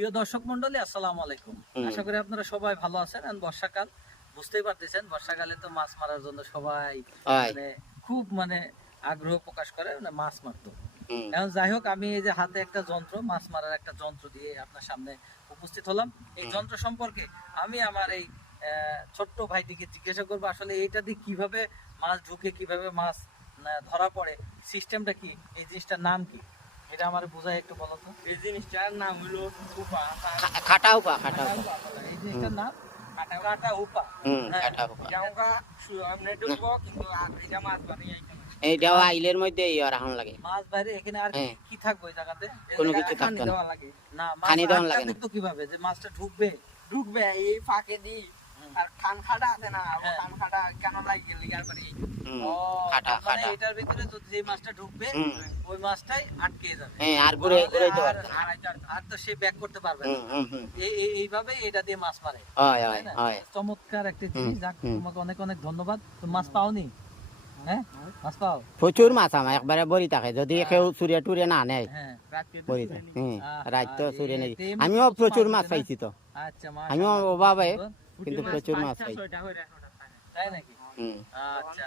প্রিয় দর্শক মন্ডলী, আসসালামু আলাইকুম। আশা করি আপনারা সবাই ভালো আছেন। বর্ষাকাল, বুঝতেই পারতেছেন, বর্ষাকালে তো মাছ মারার জন্য সবাই খুব আগ্রহ প্রকাশ করে মাছ মারতো। এখন যাই হোক, আমি এই যে হাতে একটা যন্ত্র, মাছ মারার একটা যন্ত্র দিয়ে আপনার সামনে উপস্থিত হলাম। এই যন্ত্র সম্পর্কে আমি আমার এই ছোট্ট ভাইটিকে জিজ্ঞাসা করবো, আসলে এইটা দিয়ে কিভাবে মাছ ঢুকে, কিভাবে মাছ ধরা পড়ে, সিস্টেমটা কি, এই জিনিসটার নাম কি, এটা আমার বোঝায় একটু বলো তো। এই জিনিসটার নাম হলো উপা, খাটা উপা। এই জিনিসটার নাম কাটা উপা। আমরা ঢুকবো, কিন্তু এটা মাছ বানিয়ে এইটাও আইলের মধ্যে রাখুন লাগে। মাছ বাইরে এখানে আর কি থাকবে ওই জায়গাতে? কোনো কিছু থাকবে না। না, পানি দেওয়া লাগে না। তো কিভাবে যে মাছটা ঢুকবে? এই ফাঁকে দিই। আর খান খাটা আছে না, খান খাটা কেন লাগে লিগার পারি। মানে এটার ভিতরে যে মাছটা ঢুকবে ওই মাছটাই আটকে যাবে। আর ঘুরে ঘুরাইতে পারবে না। আর তো সে ব্যাক করতে পারবে না। এইভাবে এটা দিয়ে মাছ মারে। চমৎকার একটা জিনিস। যাক, তোমাকে অনেক অনেক ধন্যবাদ। তুমি মাছ পাওনি? হ্যাঁ, মাছ পাও? প্রচুর মাছ আমার একবারে বড়ি থাকে, যদি কেউ চুরিয়া টুরিয়া না নেয় বড়ি থাকে। রাত তো চুরিয়া নেই। আমিও প্রচুর মাছ পাইছি তো। আচ্ছা, আমিও অভাবে কিন্তু প্রচুর মাছ পাইছি। তাই নাকি? আচ্ছা।